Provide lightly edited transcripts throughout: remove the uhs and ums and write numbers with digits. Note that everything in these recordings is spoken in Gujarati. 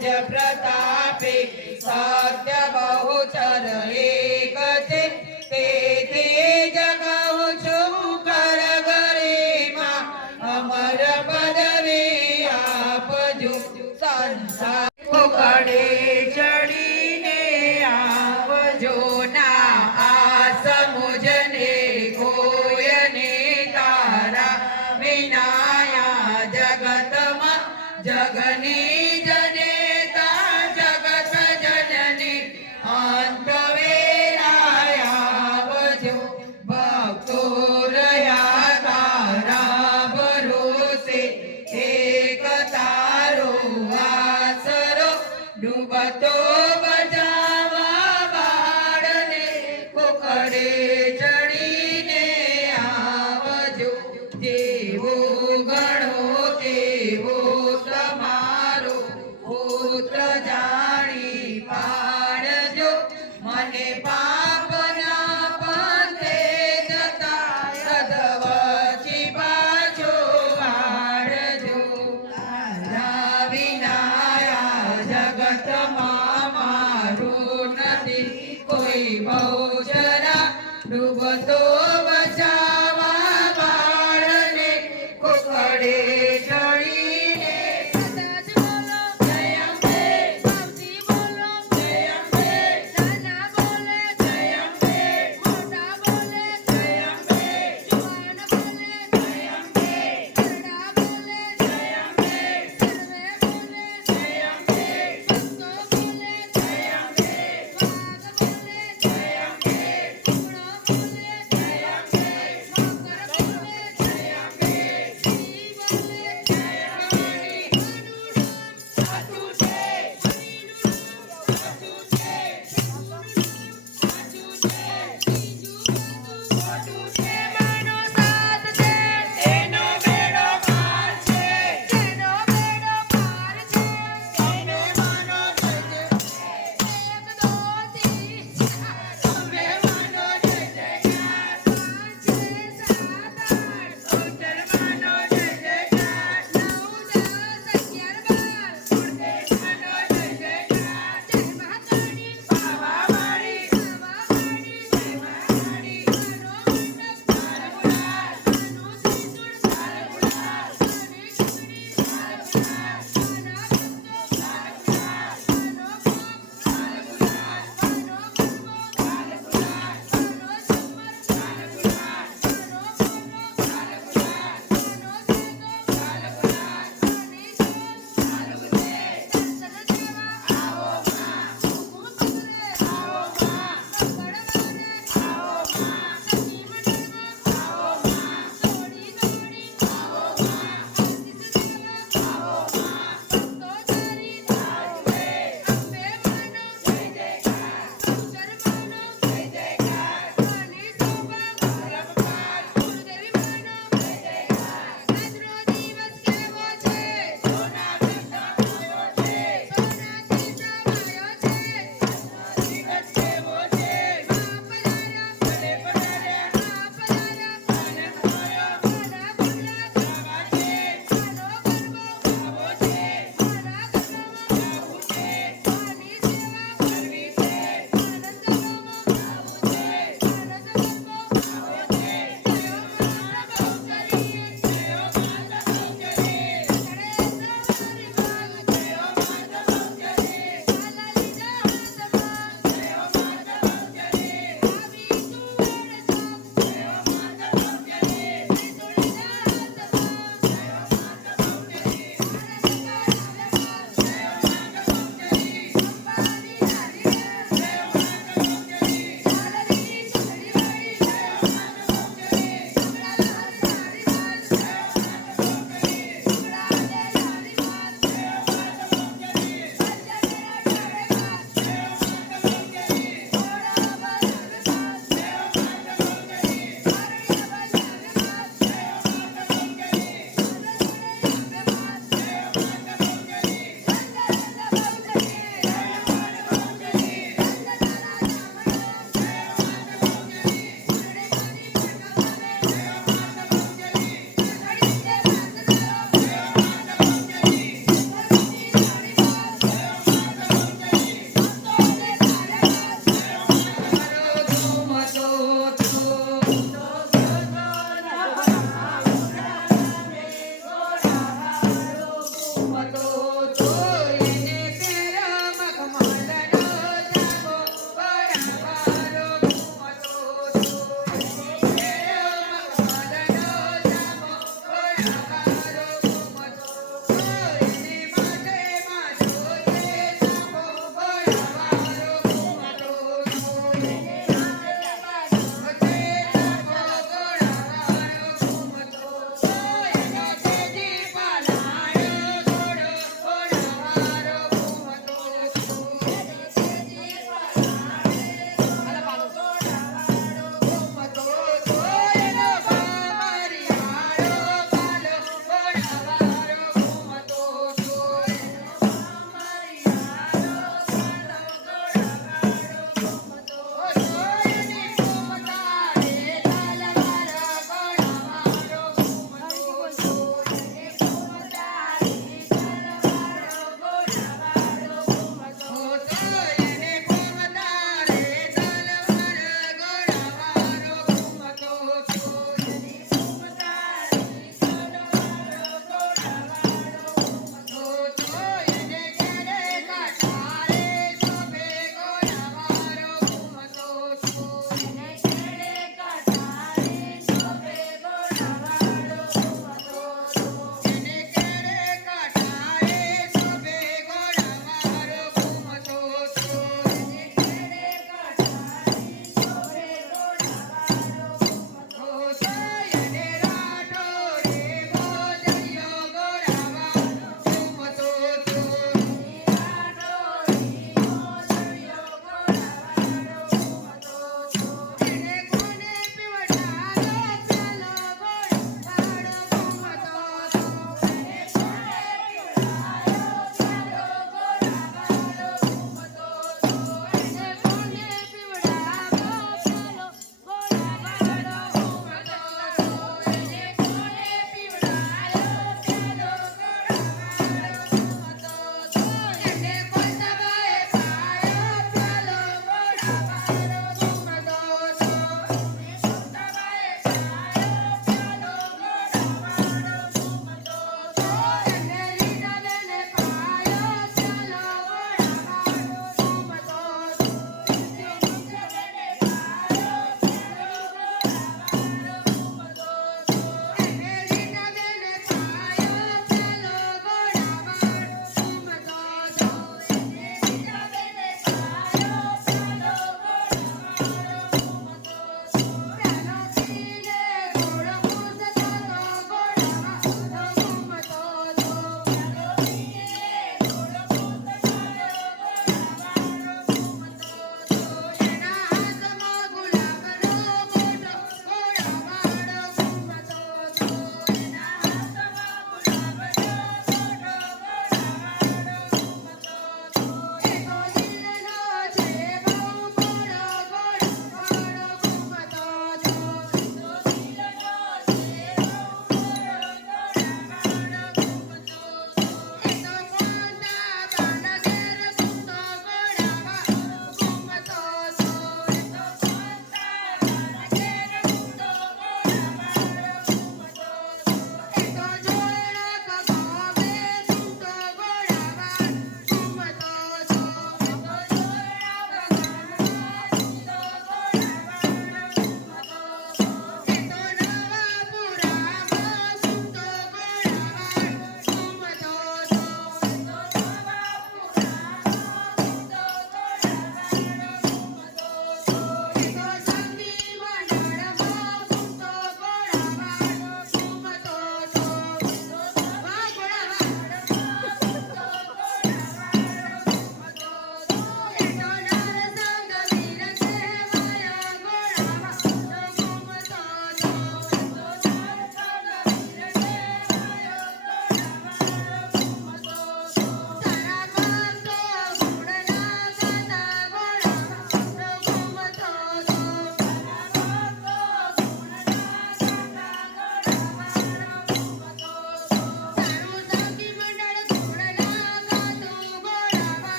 प्रतापे सत्य बहुचर एक छे તેથી જગાવું છું કર ગરિમા અમર પદવી આપજો સંસાર ઉકળે ચડીને આવજો ના આ સમુજને કોયને તારા વિનાયા જગતમાં જગની જનેતા જગત જનની અંત વેરાયા ભક્તો રહ્યા તારા ભરોસે એક તારો આસરો ડૂબતો બજાવા બાળને કોકડે ચડીને આવજો જેવો ગણો તેવો તમારો પુત્ર જાણી પાડજો મને પાપના પંથે જતા સદવચી પાછો વાળજો તારા વિનાયા જગતમાં મારું નથી કોઈ બહુચરા ડૂબતો બચાવા બાળને કોકડે ચડીને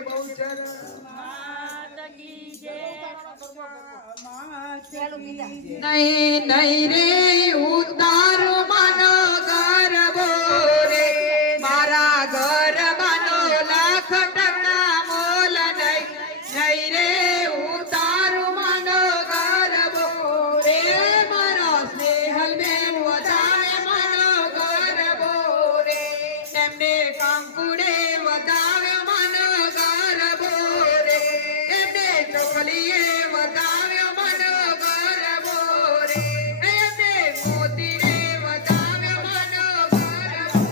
અંબે બહુચર નહીં નહીં રે ઉતારો માનો ગરબો રે મારા ગરબાનો લાખ ટકા મોલ નહીં નહીં રે ઉતારો માનો ગરબો રે મારો સ્નેહલ બેન વધારે માનો ગરબો રે એમને કંકુડે વધારે માનો ગરબો રે એમને ચોકલીએ વધારે માનો ગરબો રે એમને મોતીને વધારે માનો ગરબો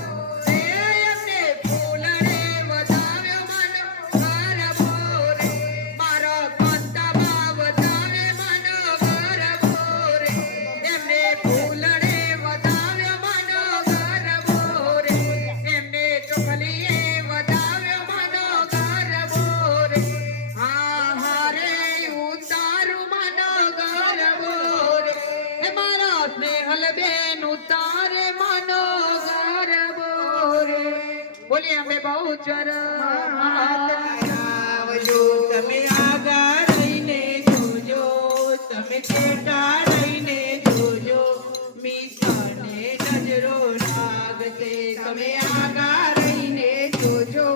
રે એમને ફૂલને વધારે માનો ગરબો રે મારો કંતામાં વધારે માનો ગરબો રે એમને ફૂલને વધારે માનો ગરબો રે એમને ચોકલીએ વધારે માનો ગરબો રે હા હારે ઉતારું માનો ગરબો રે એ મારા સ્નેહલ બેન ઉતારે માનો ગરબો રે બોલીએ અમે બહુચર આવજો તમે આગા રહીને જોજો તમે ચેટા રહીને જોજો મીસાને નજરો લાગશે તમે આગા રહીને જોજો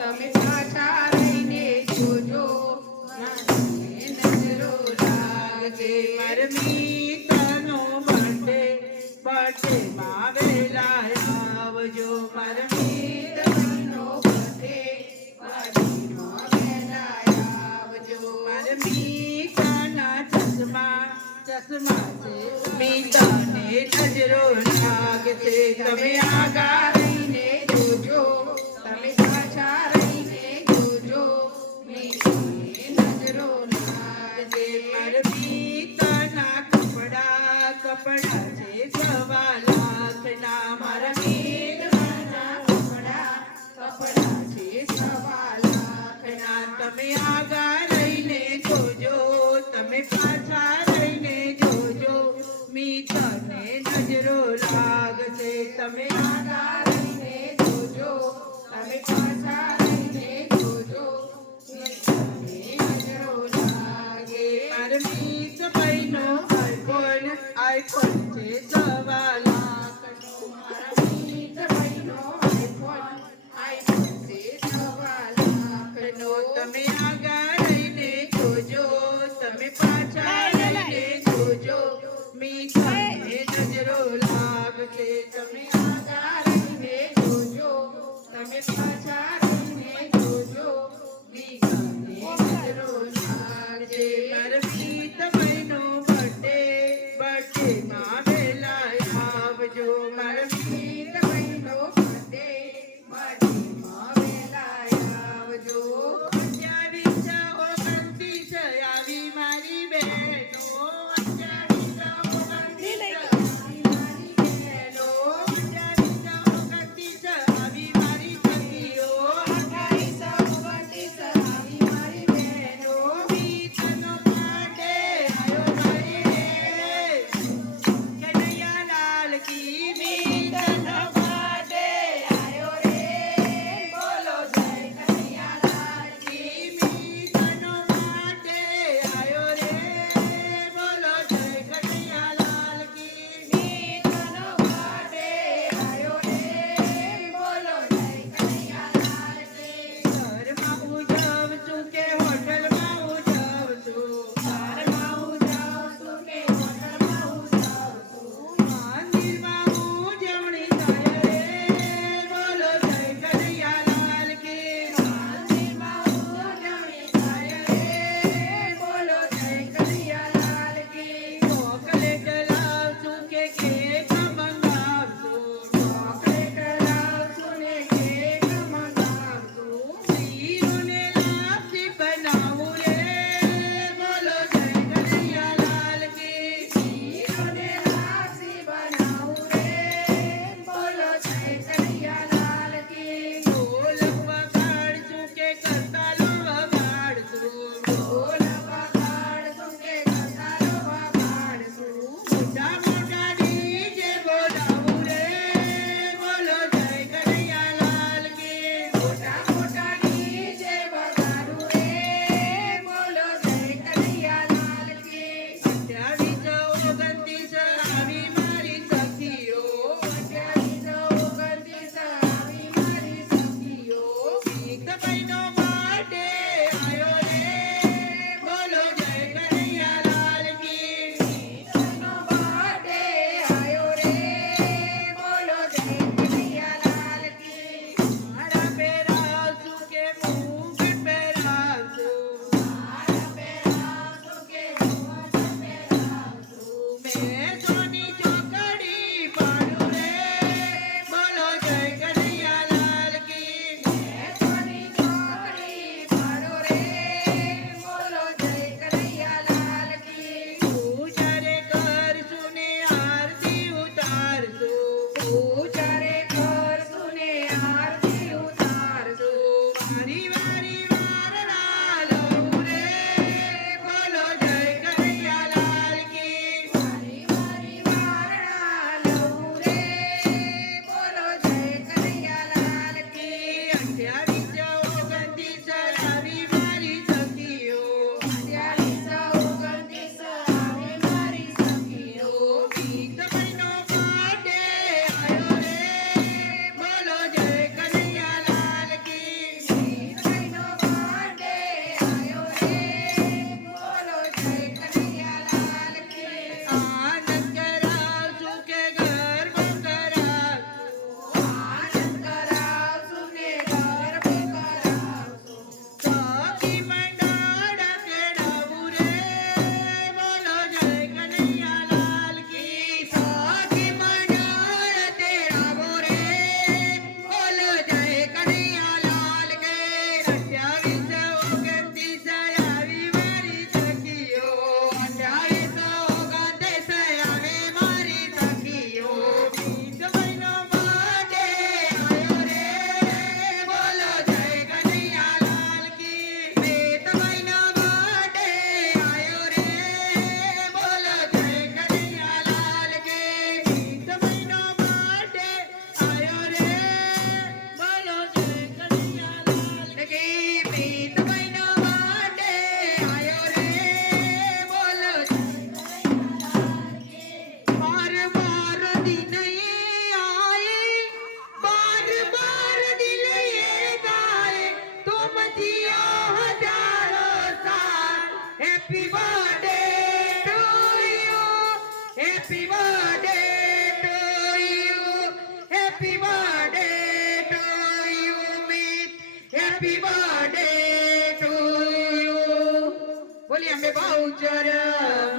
તમે પાછા રહીને જોજો મીસાને નજરો લાગશે મારા મીતનો બર્થડે માં વેલા આવજો મારા મીતનો બર્થડે મીતાને નજરો લાગશે તમે આગા રહીને જોજો તમે પાછા રહીને જોજો મીતાને નજરો લાગશે મારા મીતાના કપડા છે 1 લાખના મારા મીતાના કપડા છે 1 લાખના તમે આગા રહીને જોજો તમે પાછા રહીને જોજો મીતાને નજરો લાગશે તમે આગા રહીને જોજો તમે પાછા રહીને જોજો મીતાને નજરો લાગે મારા મીતભાઈનો આઈફોન છે 1 લાખનો મારા મીતભાઈનો આઈફોન છે 1 લાખનો તમે આગા રહીને જોજો તમે પાછા રહીને જોજો મીતાને નજરો લાગશે તમે આગા રહીને જોજો તમે પાછા રહીને જોજો મીતાને નજરો લાગશે મારા મીતભાઈનો બર્થડે માં વેલા આવજો મારા મીતભાઈનો બર્થડે માં વેલા આવજો 28 29 આવી મારી બહેનો 28 29 આવી મારી સખીઓ 28 આવી મારી બહેનો મીતનો બર્થડે આયો મારી રે કનૈયા લાલ કી મીતનો બર્થડે આયો રે બોલો જય કનૈયા લાલ કી મીતનો બર્થડે આયો રે બોલો જય કનૈયા લાલ કી મીતનો બર્થડે આયો રે બોલો જય કનૈયા લાલ કી ઘરમાં ઉજવશું કે હોટલમાં ઉજવશું ઘરમાં ઉજવશું કે હોટલમાં ઉજવશું મંદિરમાં ઉજવણી થાય રે બોલો જય કનૈયા લાલ કી મંદિરમાં ઉજવણી થાય રે બોલો જય કનૈયા લાલ કી ચોકલેટ લાવશું કે કેક મંગાવશું ચોકલેટ લાવશું ને કેક મંગાવશું શીરોને લાપસી બનાવું રે બોલો જય કનૈયા લાલ કી શીરોને લાપસી બનાવું રે બોલો જય કનૈયા લાલ કી ઢોલક વગાડશું કે કરતાલો વગાડશું ઢોલક વગાડશું કે કરતાલો વગાડશું મોટા મોટા ડીજે બોલાવું રે બોલો જય કનૈયા લાલ કી મોટા મોટા ડીજે બોલીએ અંબે બહુચર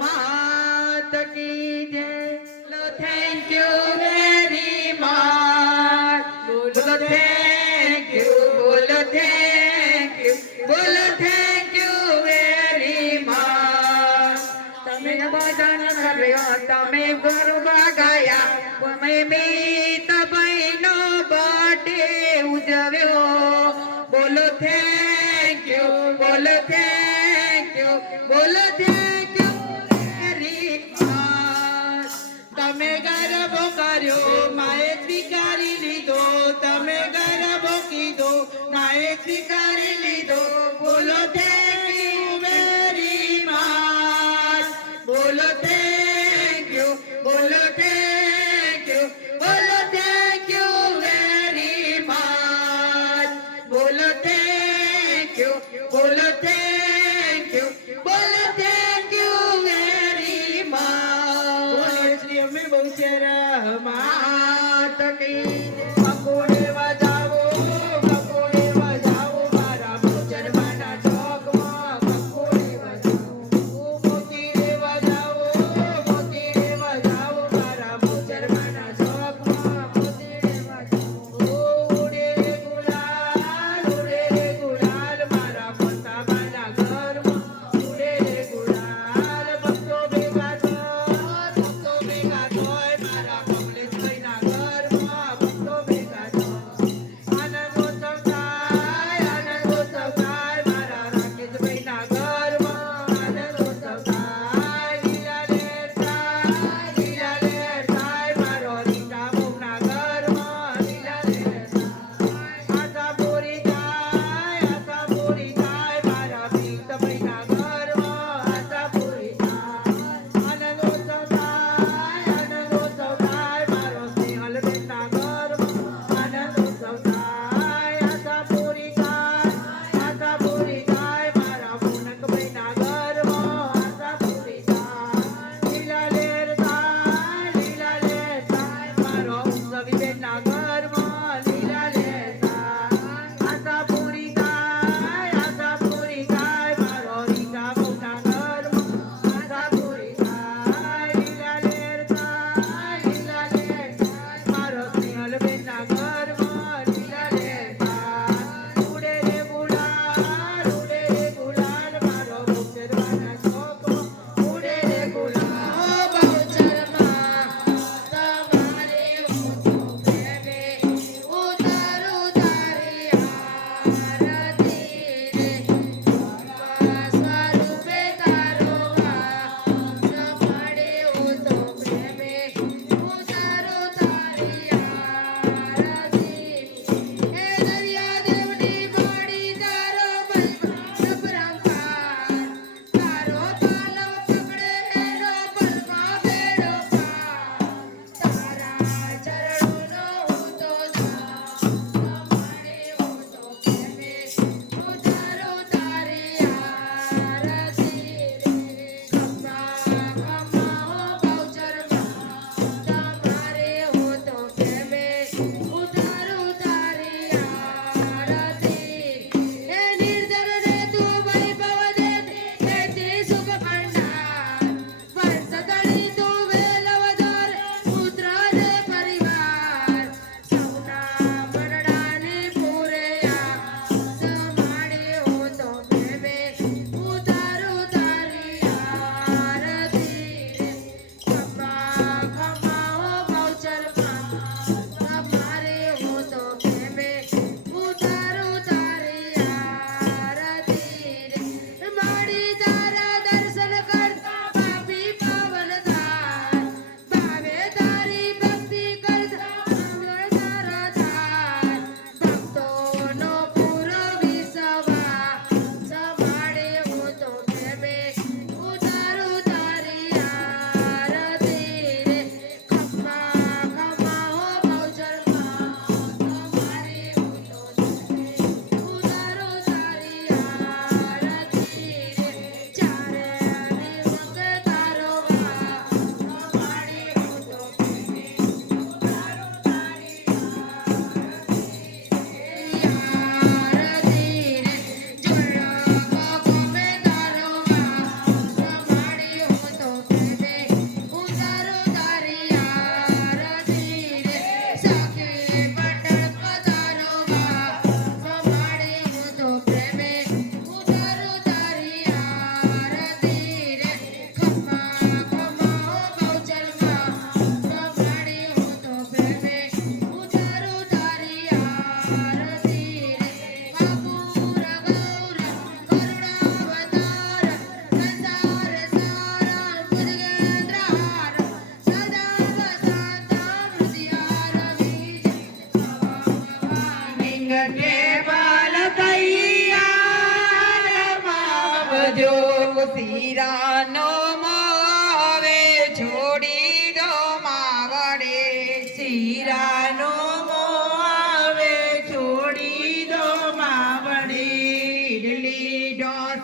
માત કી જય. બોલો થેન્ક યુ વેરી મચ. બોલો થેન્ક યુ, બોલો થેન્ક યુ, બોલો થેન્ક યુ વેરી મચ. તમે ભજન કર્યો, તમે ગરબા ગાયા, તમે મીતભાઈનો બર્થડે ઉજવ્યો. બોલો થેન્ક યુ, બોલો થેન્ક યુ, બોલો થેન્ક યુ વેરી મચ. તમે ગરબો કર્યો, માએ સ્વીકારી લીધો. તમે ગરબો કીધો, માએ સ્વીકારી લીધો. બોલો થેન્ક યુ વેરી મચ. બોલો થેન્ક યુ, બોલો થેન્ક યુ, બોલો થેન્ક યુ વેરી મચ. બોલો થેન્ક યુ, બોલો થેન્ક યુ, બોલો થેન્ક યુ વેરી મચ. બોલે શ્રી અમે બહુચર માત કી બકોડે વજાવો મારા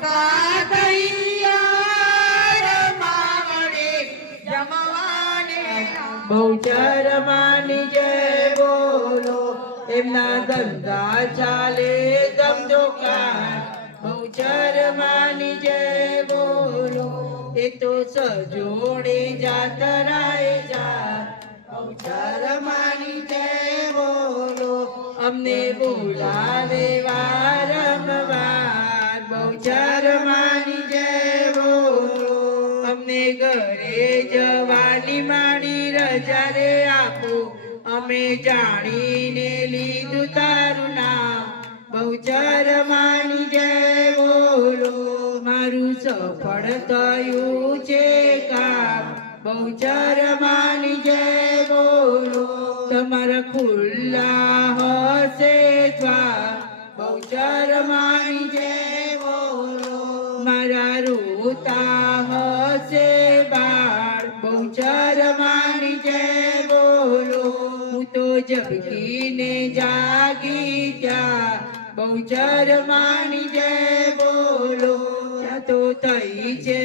હતા તૈયાર માવડે જમવાને. બહુચર માની જય બોલો એમના ધંધા ચાલે ધમધોકાર. બહુચર માની જય બોલો એ તો સજોડે જાતરાએ જા. બહુચર માની જય બોલો અમને બોલાવે વારંવાર. બહુચર માની જય બોલો અમને ઘરે જવાની માડી રજા રે આપો. અમે જાણીને લીધું તારું નામ. બહુચર માની જય બોલો મારું સફળ થયું છે કામ. બહુચર માની જય બોલો તમારા ખુલ્લા હશે દ્વાર. બહુચર માની જય બોલો મારા રોતા હશે બાળ. બહુચર માની જય બોલો હું તો જગીને જાગી ગયા. બહુચર માની જય બોલો ત્યાં તો થઈ છે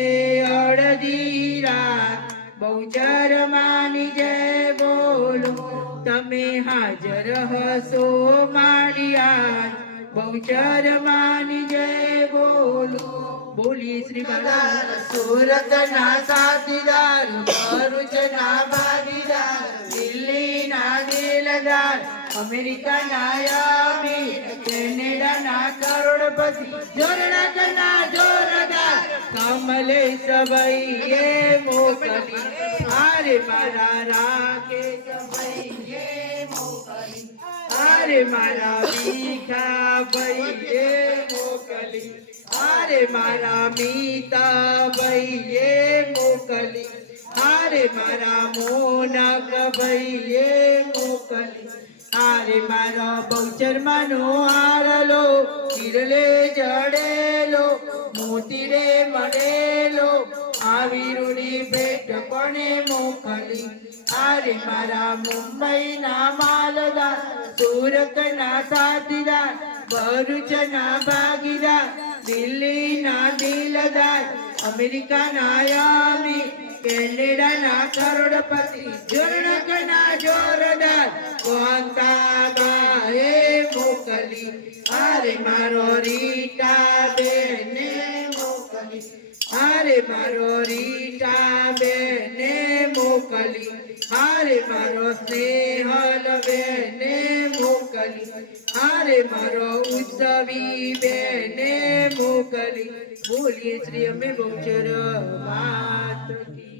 અડધી રાત. બહુચર માની જય બોલો તમે હાજર હશો માળિયા. બહુચર માની જય બોલો બોલીએ શ્રી બાલા. સુરતના સાથીદાર ભરૂચના ભાગીદાર દિલ્હીના દિલદાર અમેરિકાના અમીર કેનેડાના કરોડપતિ જોરડાના જોરદાર કમલેશ ભાઈએ મોકલી. અરે મારા રાકેશ ભાઈએ મોકલી. અરે મારા ભીખા ભાઈએ મોકલી. અરે મારા મીતા ભાઈએ મોકલી. અરે મારા મોનક ભાઈએ મોકલી. અરે મારા બહુચર માનો હારલો કિરલે જડેલો મોતી રે મળેલો આવી રૂડી ભેટ કોને મોકલી. અરે મારા મુંબઈના માલદાર સુરતના સાથીદાર ભરૂચના ભાગીદાર દિલ્હીના દિલદાર અમેરિકાના અમીર કેનેડાના કરોડપતિ જોરડકના જોરદાર કોંતાબાએ મોકલી. અરે મારો રીટા બેને મોકલી. અરે મારો રીટા બેને મોકલી. અરે મારો સ્નેહલ બેને મોકલી. અરે મારો ઉત્સવી બેને મોકલી. બોલીએ શ્રી અમે બહુચર માત કી.